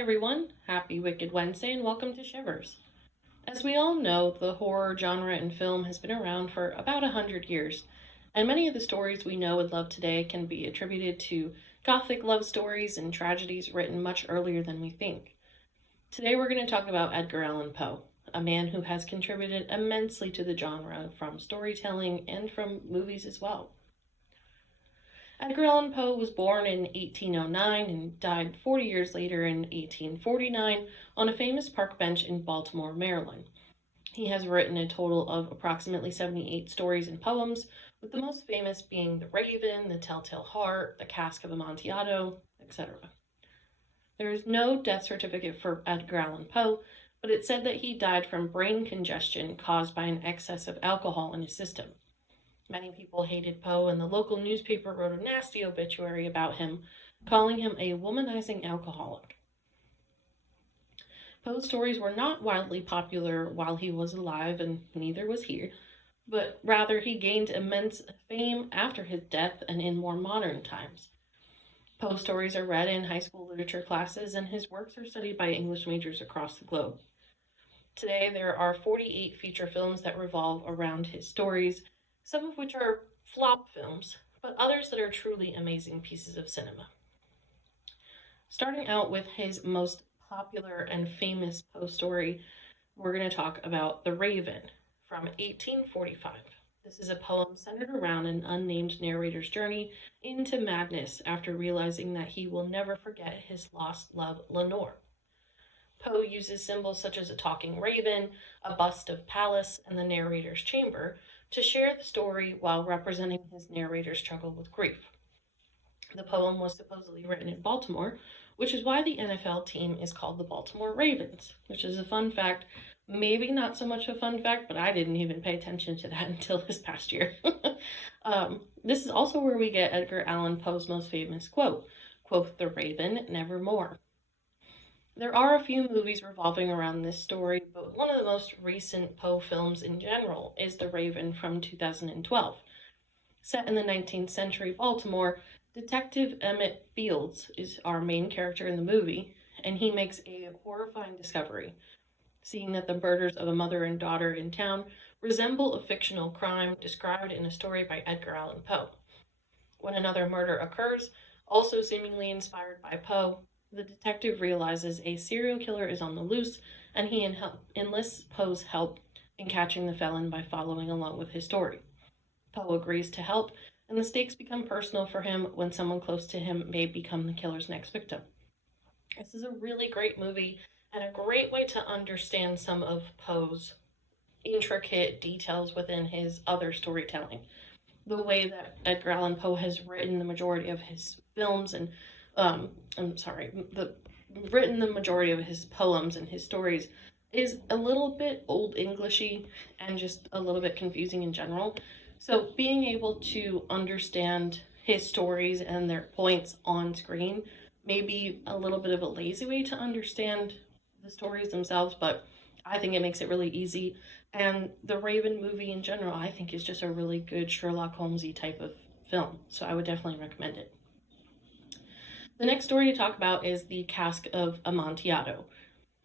everyone, happy Wicked Wednesday and welcome to Shivers. As we all know, the horror genre in film has been around for about 100 years, and many of the stories we know and love today can be attributed to gothic love stories and tragedies written much earlier than we think. Today we're going to talk about Edgar Allan Poe, a man who has contributed immensely to the genre from storytelling and from movies as well. Edgar Allan Poe was born in 1809 and died 40 years later in 1849 on a famous park bench in Baltimore, Maryland. He has written a total of approximately 78 stories and poems, with the most famous being The Raven, The Telltale Heart, The Cask of Amontillado, etc. There is no death certificate for Edgar Allan Poe, but it's said that he died from brain congestion caused by an excess of alcohol in his system. Many people hated Poe, and the local newspaper wrote a nasty obituary about him, calling him a womanizing alcoholic. Poe's stories were not wildly popular while he was alive, and neither was he, but rather he gained immense fame after his death and in more modern times. Poe's stories are read in high school literature classes, and his works are studied by English majors across the globe. Today, there are 48 feature films that revolve around his stories, some of which are flop films, but others that are truly amazing pieces of cinema. Starting out with his most popular and famous Poe story, we're going to talk about The Raven from 1845. This is a poem centered around an unnamed narrator's journey into madness after realizing that he will never forget his lost love, Lenore. Poe uses symbols such as a talking raven, a bust of Pallas, and the narrator's chamber to share the story while representing his narrator's struggle with grief. The poem was supposedly written in Baltimore, which is why the NFL team is called the Baltimore Ravens, which is a fun fact. Maybe not so much a fun fact, but I didn't even pay attention to that until this past year. This is also where we get Edgar Allan Poe's most famous quote, "Quoth the Raven, nevermore." There are a few movies revolving around this story, but one of the most recent Poe films in general is The Raven from 2012. Set in the 19th century Baltimore, Detective Emmett Fields is our main character in the movie, and he makes a horrifying discovery, seeing that the murders of a mother and daughter in town resemble a fictional crime described in a story by Edgar Allan Poe. When another murder occurs, also seemingly inspired by Poe, the detective realizes a serial killer is on the loose, and he enlists Poe's help in catching the felon by following along with his story. Poe agrees to help, and the stakes become personal for him when someone close to him may become the killer's next victim. This is a really great movie and a great way to understand some of Poe's intricate details within his other storytelling. The way that Edgar Allan Poe has written the majority of his films and written the majority of his poems and his stories is a little bit old Englishy and just a little bit confusing in general. So being able to understand his stories and their points on screen may be a little bit of a lazy way to understand the stories themselves, but I think it makes it really easy. And the Raven movie in general, I think, is just a really good Sherlock Holmesy type of film. So I would definitely recommend it. The next story to talk about is The Cask of Amontillado.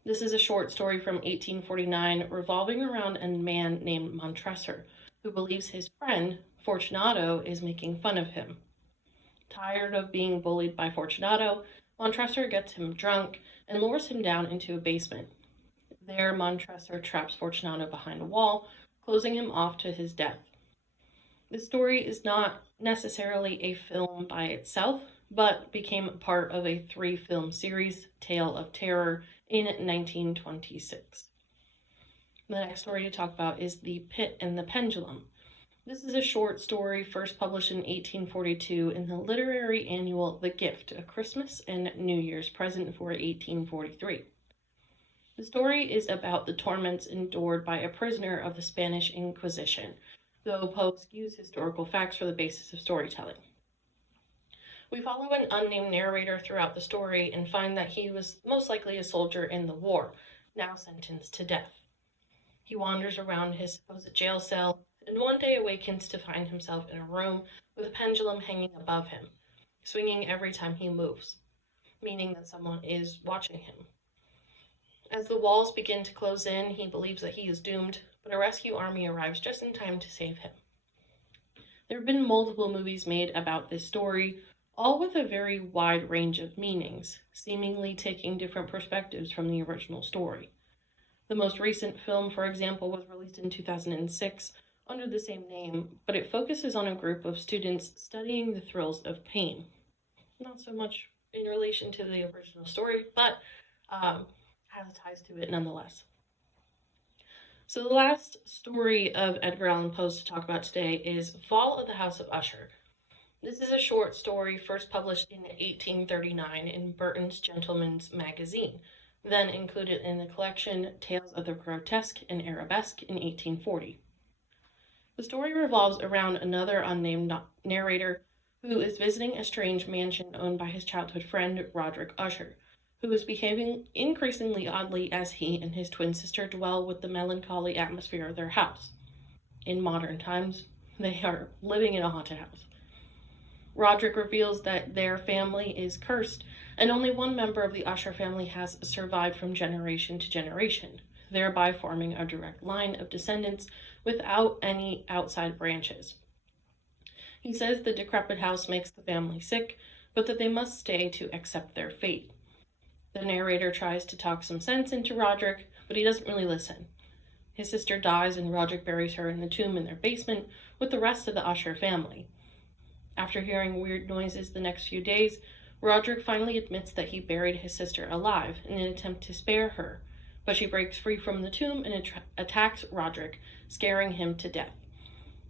This is a short story from 1849 revolving around a man named Montresor, who believes his friend, Fortunato, is making fun of him. Tired of being bullied by Fortunato, Montresor gets him drunk and lures him down into a basement. There, Montresor traps Fortunato behind a wall, closing him off to his death. This story is not necessarily a film by itself, but became part of a 3-film series, Tale of Terror, in 1926. The next story to talk about is The Pit and the Pendulum. This is a short story first published in 1842 in the literary annual The Gift, a Christmas and New Year's present for 1843. The story is about the torments endured by a prisoner of the Spanish Inquisition, though Poe skews historical facts for the basis of storytelling. We follow an unnamed narrator throughout the story and find that he was most likely a soldier in the war, now sentenced to death. He wanders around his supposed jail cell and one day awakens to find himself in a room with a pendulum hanging above him, swinging every time he moves. meaning that someone is watching him. As the walls begin to close in, he believes that he is doomed, but a rescue army arrives just in time to save him. There have been multiple movies made about this story, all with a very wide range of meanings, seemingly taking different perspectives from the original story. The most recent film, for example, was released in 2006 under the same name, but it focuses on a group of students studying the thrills of pain. Not so much in relation to the original story, but has ties to it nonetheless. So the last story of Edgar Allan Poe's to talk about today is Fall of the House of Usher. This is a short story first published in 1839 in Burton's Gentleman's Magazine, then included in the collection Tales of the Grotesque and Arabesque in 1840. The story revolves around another unnamed narrator who is visiting a strange mansion owned by his childhood friend Roderick Usher, who is behaving increasingly oddly as he and his twin sister dwell with the melancholy atmosphere of their house. In modern times, they are living in a haunted house. Roderick reveals that their family is cursed, and only one member of the Usher family has survived from generation to generation, thereby forming a direct line of descendants without any outside branches. He says the decrepit house makes the family sick, but that they must stay to accept their fate. The narrator tries to talk some sense into Roderick, but he doesn't really listen. His sister dies, and Roderick buries her in the tomb in their basement with the rest of the Usher family. After hearing weird noises the next few days, Roderick finally admits that he buried his sister alive in an attempt to spare her, but she breaks free from the tomb and attacks Roderick, scaring him to death.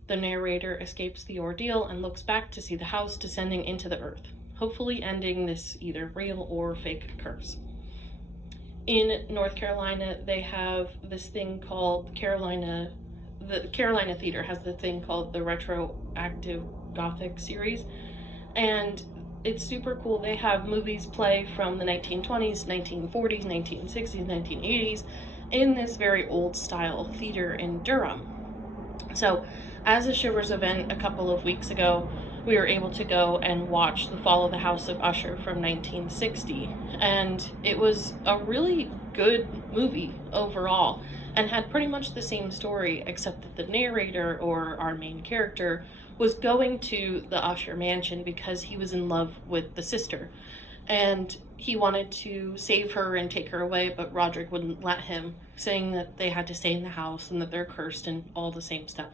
The narrator escapes the ordeal and looks back to see the house descending into the earth, hopefully ending this either real or fake curse. In North Carolina, they have this thing called the Carolina Theater has the thing called the Retroactive Gothic series, and it's super cool. They have movies play from the 1920s, 1940s, 1960s, 1980s in this very old style theater in Durham. So, as a Shivers event a couple of weeks ago, we were able to go and watch The Fall of the House of Usher from 1960, and it was a really good movie overall and had pretty much the same story, except that the narrator, or our main character, was going to the Usher mansion because he was in love with the sister, and he wanted to save her and take her away, but Roderick wouldn't let him, saying that they had to stay in the house and that they're cursed and all the same stuff.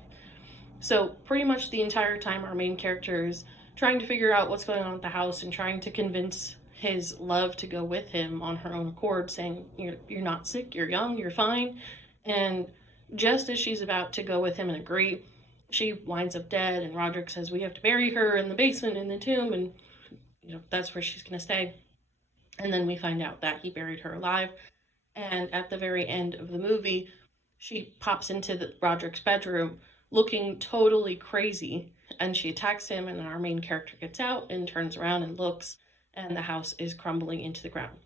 So pretty much the entire time our main character is trying to figure out what's going on at the house and trying to convince his love to go with him on her own accord, saying, you're not sick, you're young, you're fine. And just as she's about to go with him and agree, she winds up dead, and Roderick says we have to bury her in the basement in the tomb, and that's where she's going to stay. And then we find out that he buried her alive. And at the very end of the movie, she pops into Roderick's bedroom looking totally crazy, and she attacks him, and our main character gets out and turns around and looks, and the house is crumbling into the ground.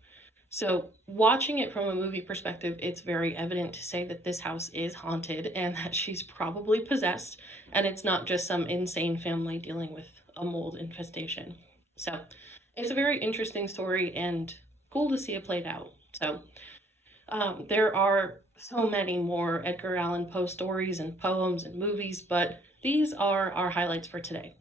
So watching it from a movie perspective, it's very evident to say that this house is haunted and that she's probably possessed, and it's not just some insane family dealing with a mold infestation. So it's a very interesting story and cool to see it played out. So there are so many more Edgar Allan Poe stories and poems and movies, but these are our highlights for today.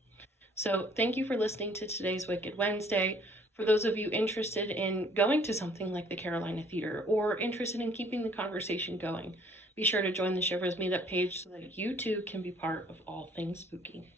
So thank you for listening to today's Wicked Wednesday. For those of you interested in going to something like the Carolina Theater or interested in keeping the conversation going, be sure to join the Shivers Meetup page so that you too can be part of all things spooky.